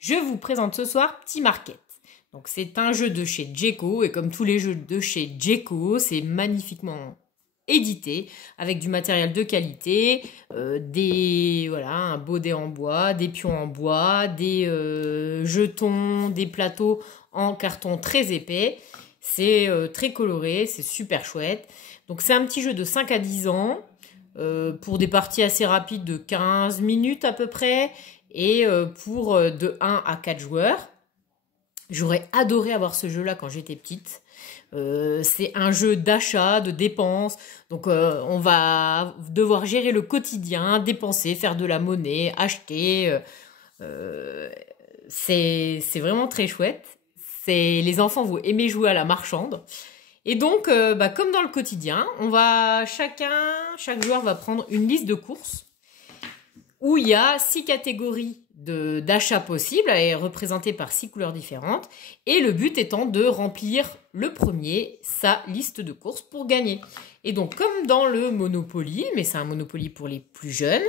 Je vous présente ce soir Petit Market. Donc c'est un jeu de chez Djeco et comme tous les jeux de chez Djeco, c'est magnifiquement édité avec du matériel de qualité, un beau dé en bois, des pions en bois, des jetons, des plateaux en carton très épais. C'est très coloré, c'est super chouette. Donc c'est un petit jeu de 5 à 10 ans pour des parties assez rapides de 15 minutes à peu près et pour de 1 à 4 joueurs. J'aurais adoré avoir ce jeu-là quand j'étais petite. C'est un jeu d'achat, de dépenses. Donc on va devoir gérer le quotidien, dépenser, faire de la monnaie, acheter. C'est vraiment très chouette. Les enfants vont aimer jouer à la marchande. Et donc, comme dans le quotidien, chaque joueur va prendre une liste de courses où il y a 6 catégories d'achats possibles, elle est représentée par 6 couleurs différentes, et le but étant de remplir le premier sa liste de courses pour gagner. Et donc, comme dans le Monopoly, mais c'est un Monopoly pour les plus jeunes,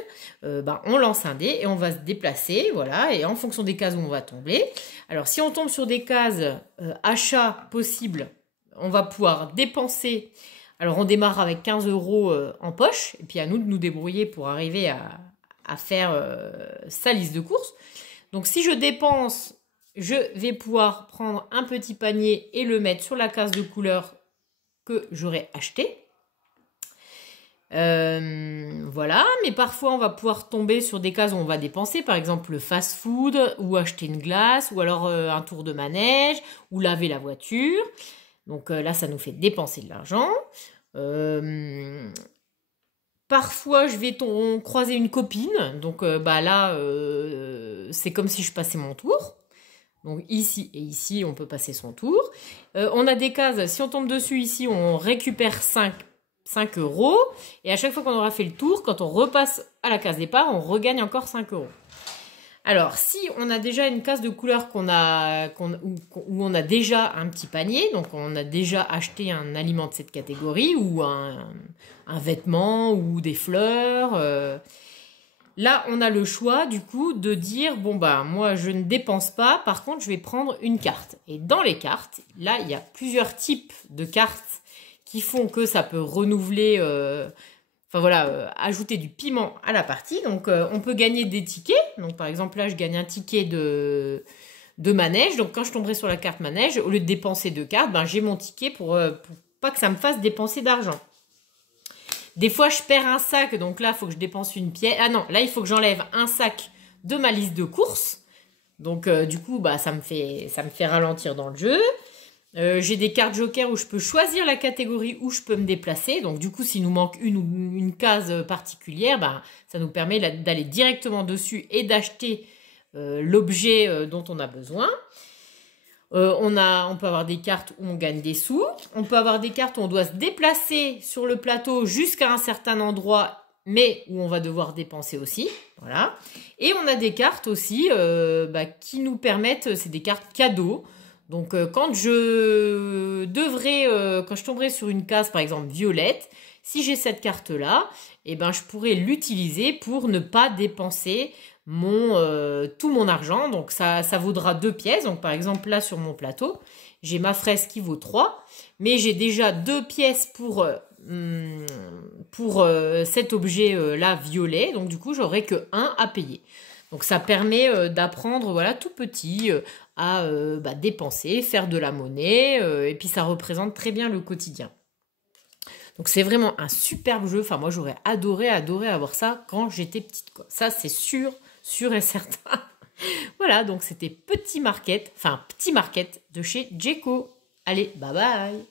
on lance un dé et on va se déplacer, voilà, et en fonction des cases où on va tomber. Alors, si on tombe sur des cases achats possibles, on va pouvoir dépenser. Alors, on démarre avec 15 € en poche, et puis à nous de nous débrouiller pour arriver à faire sa liste de courses. Donc si je dépense, je vais pouvoir prendre un petit panier et le mettre sur la case de couleur que j'aurais acheté. Voilà, mais parfois on va pouvoir tomber sur des cases où on va dépenser, par exemple le fast-food, ou acheter une glace, ou alors un tour de manège, ou laver la voiture. Donc là, ça nous fait dépenser de l'argent. Parfois, je vais croiser une copine. Donc là, c'est comme si je passais mon tour. Donc ici et ici, on peut passer son tour. On a des cases, si on tombe dessus ici, on récupère 5 €. Et à chaque fois qu'on aura fait le tour, quand on repasse à la case départ, on regagne encore 5 €. Alors, si on a déjà une case de couleur où on a déjà un petit panier, donc on a déjà acheté un aliment de cette catégorie, ou un vêtement, ou des fleurs, là, on a le choix, du coup, de dire, moi, je ne dépense pas, par contre, je vais prendre une carte. Et dans les cartes, là, il y a plusieurs types de cartes qui font que ça peut renouveler... ajouter du piment à la partie. Donc, on peut gagner des tickets. Donc, par exemple, là, je gagne un ticket de manège. Donc, quand je tomberai sur la carte manège, au lieu de dépenser 2 cartes, j'ai mon ticket pour pas que ça me fasse dépenser d'argent. Des fois, je perds un sac. Donc là, il faut que je dépense une pièce. Ah non, là, il faut que j'enlève un sac de ma liste de courses. Donc, du coup, ça me fait ralentir dans le jeu. J'ai des cartes joker où je peux choisir la catégorie où je peux me déplacer. Donc du coup, s'il nous manque une case particulière, ça nous permet d'aller directement dessus et d'acheter l'objet dont on a besoin. On peut avoir des cartes où on gagne des sous. On peut avoir des cartes où on doit se déplacer sur le plateau jusqu'à un certain endroit, mais où on va devoir dépenser aussi. Voilà. Et on a des cartes aussi qui nous permettent, c'est des cartes cadeaux. Donc, quand je tomberai sur une case, par exemple, violette, si j'ai cette carte-là, je pourrais l'utiliser pour ne pas dépenser tout mon argent. Donc, ça vaudra 2 pièces. Donc, par exemple, là, sur mon plateau, j'ai ma fraise qui vaut 3, mais j'ai déjà 2 pièces pour cet objet-là violet. Donc, du coup, j'aurai que 1 à payer. Donc, ça permet d'apprendre, tout petit, à dépenser, faire de la monnaie, et puis ça représente très bien le quotidien. Donc, c'est vraiment un superbe jeu. Enfin, moi, j'aurais adoré avoir ça quand j'étais petite, quoi. Ça, c'est sûr et certain. Voilà, donc c'était Petit Market de chez Djeco. Allez, bye bye!